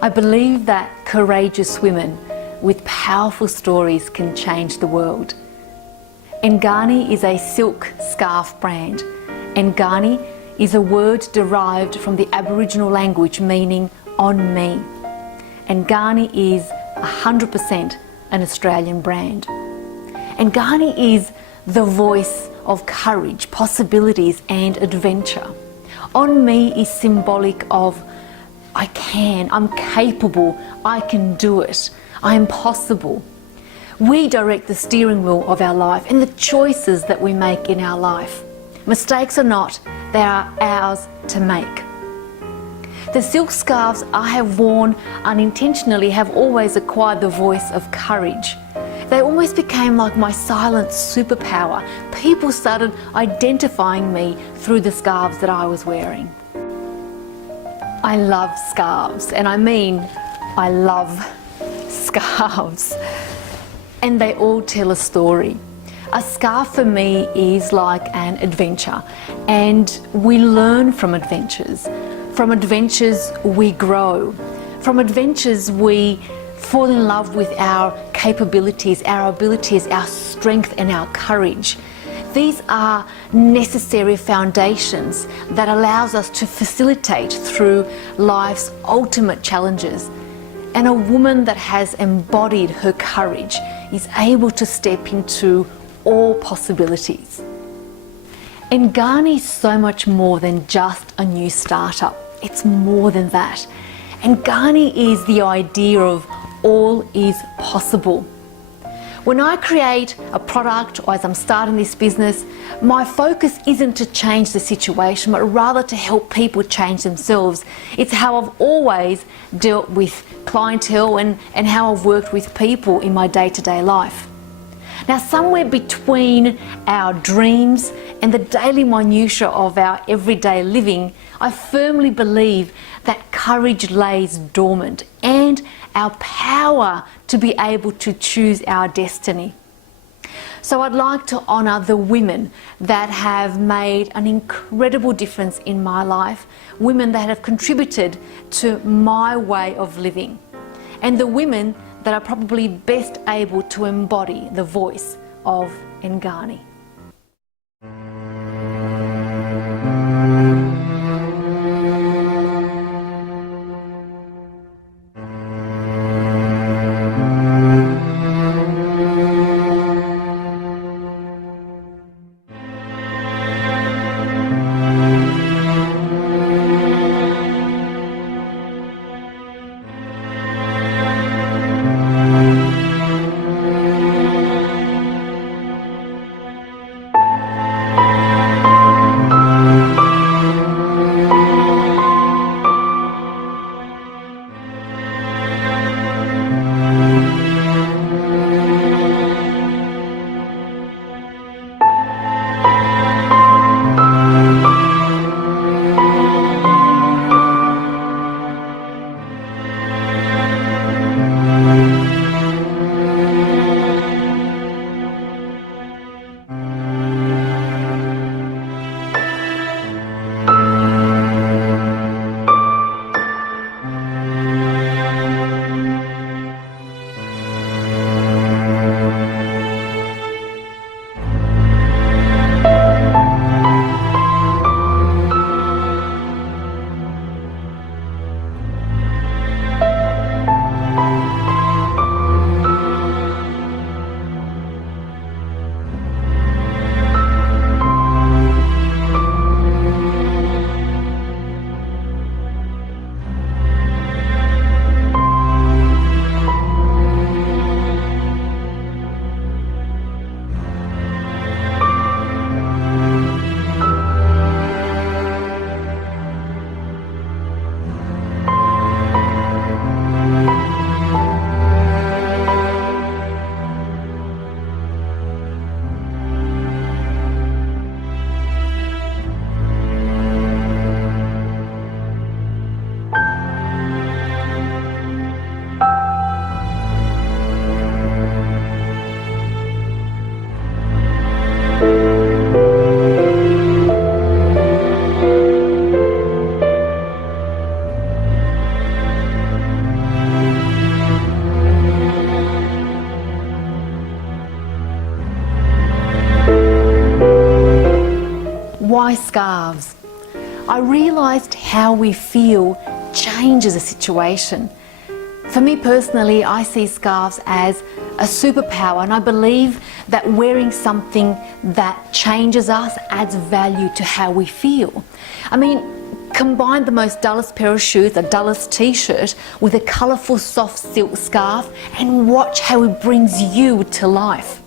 I believe that courageous women with powerful stories can change the world. NGANI is a silk scarf brand. NGANI is a word derived from the Aboriginal language meaning on me. NGANI is 100% an Australian brand. NGANI is the voice of courage, possibilities and adventure. On me is symbolic of I can, I'm capable, I can do it, I am possible. We direct the steering wheel of our life and the choices that we make in our life. Mistakes or not, they are ours to make. The silk scarves I have worn unintentionally have always acquired the voice of courage. They almost became like my silent superpower. People started identifying me through the scarves that I was wearing. I love scarves, and I mean I love scarves. And they all tell a story. A scarf for me is like an adventure, and we learn from adventures. From adventures we grow. From adventures we fall in love with our capabilities, our abilities, our strength and our courage. These are necessary foundations that allows us to facilitate through life's ultimate challenges. And a woman that has embodied her courage is able to step into all possibilities. NGANI is so much more than just a new startup. It's more than that. NGANI is the idea of all is possible. When I create a product or as I'm starting this business, my focus isn't to change the situation, but rather to help people change themselves. It's how I've always dealt with clientele and how I've worked with people in my day-to-day life. Now, somewhere between our dreams and the daily minutiae of our everyday living, I firmly believe that courage lays dormant and our power to be able to choose our destiny. So I'd like to honour the women that have made an incredible difference in my life, women that have contributed to my way of living, and the women that are probably best able to embody the voice of NGANI. my scarves, I realised how we feel changes a situation. For me personally, I see scarves as a superpower, and I believe that wearing something that changes us adds value to how we feel. I mean, combine the most dullest pair of shoes, a dullest t-shirt, with a colourful soft silk scarf and watch how it brings you to life.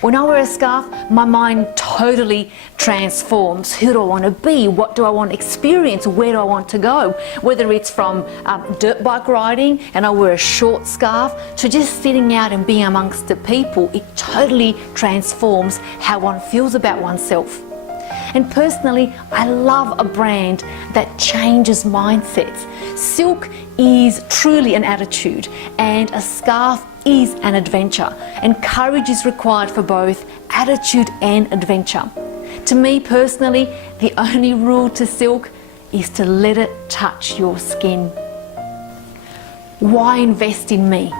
When I wear a scarf, my mind totally transforms. Who do I want to be? What do I want to experience? Where do I want to go? Whether it's from dirt bike riding and I wear a short scarf to just sitting out and being amongst the people, it totally transforms how one feels about oneself. And personally, I love a brand that changes mindsets. Silk is truly an attitude, and a scarf is an adventure, and courage is required for both attitude and adventure. To me personally, the only rule to silk is to let it touch your skin. Why invest in me?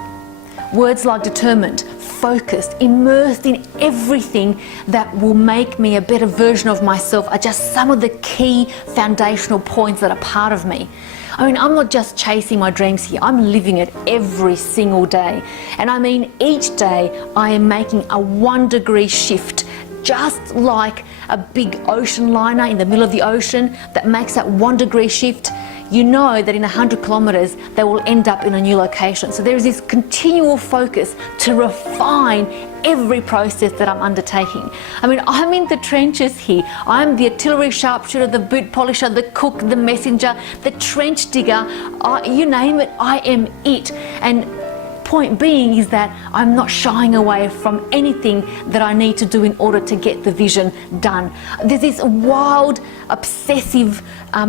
Words like determined, focused, immersed in everything that will make me a better version of myself are just some of the key foundational points that are part of me. I mean, I'm not just chasing my dreams here, I'm living it every single day. And I mean, each day I am making a 1-degree shift, just like a big ocean liner in the middle of the ocean that makes that 1-degree shift. You know that in 100 kilometers they will end up in a new location. So there is this continual focus to refine every process that I'm undertaking. I mean, I'm in the trenches here. I'm the artillery sharpshooter, the boot polisher, the cook, the messenger, the trench digger, you name it, I am it. And point being is that I'm not shying away from anything that I need to do in order to get the vision done. There's this wild, obsessive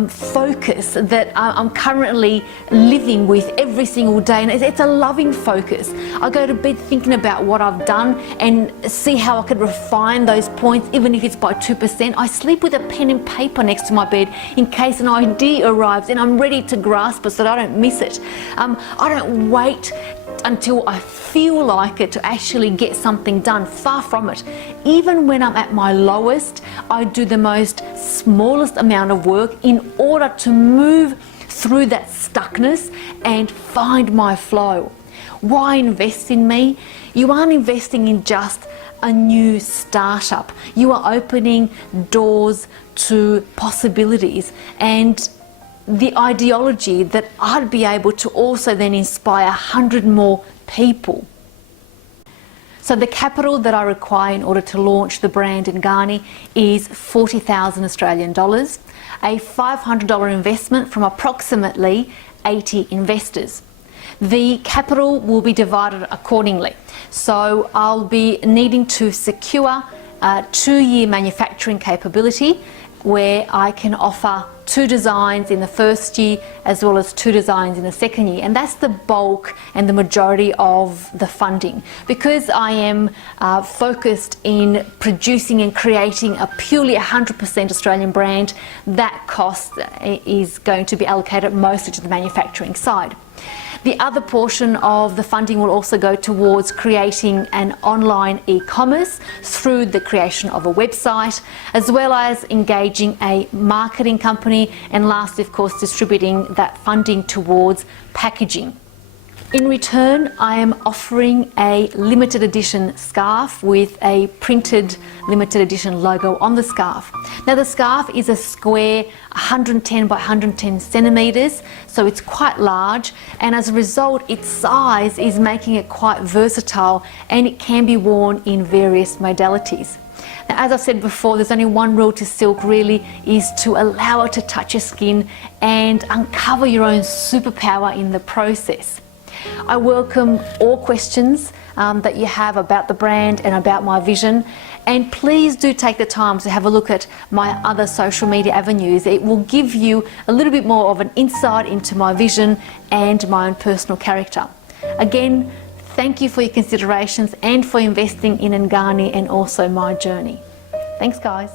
focus that I'm currently living with every single day, and it's a loving focus. I go to bed thinking about what I've done and see how I could refine those points, even if it's by 2%. I sleep with a pen and paper next to my bed in case an idea arrives and I'm ready to grasp it so that I don't miss it. I don't wait until I feel like it to actually get something done. Far from it. Even when I'm at my lowest, I do the most smallest amount of work in order to move through that stuckness and find my flow. Why invest in me? You aren't investing in just a new startup. You are opening doors to possibilities and the ideology that I'd be able to also then inspire 100 more people. So the capital that I require in order to launch the brand NGANI is 40,000 Australian dollars, a $500 investment from approximately 80 investors. The capital will be divided accordingly. So I'll be needing to secure a 2-year manufacturing capability where I can offer 2 designs in the first year as well as 2 designs in the second year, and that's the bulk and the majority of the funding. Because I am focused in producing and creating a purely 100% Australian brand, that cost is going to be allocated mostly to the manufacturing side. The other portion of the funding will also go towards creating an online e-commerce through the creation of a website, as well as engaging a marketing company, and lastly, of course, distributing that funding towards packaging. In return, I am offering a limited edition scarf with a printed limited edition logo on the scarf. Now the scarf is a square 110 by 110 centimeters, so it's quite large, and as a result its size is making it quite versatile and it can be worn in various modalities. Now, as I've said before, there's only one rule to silk really, is to allow it to touch your skin and uncover your own superpower in the process. I welcome all questions that you have about the brand and about my vision, and please do take the time to have a look at my other social media avenues. It will give you a little bit more of an insight into my vision and my own personal character. Again, thank you for your considerations and for investing in NGANI and also my journey. Thanks guys.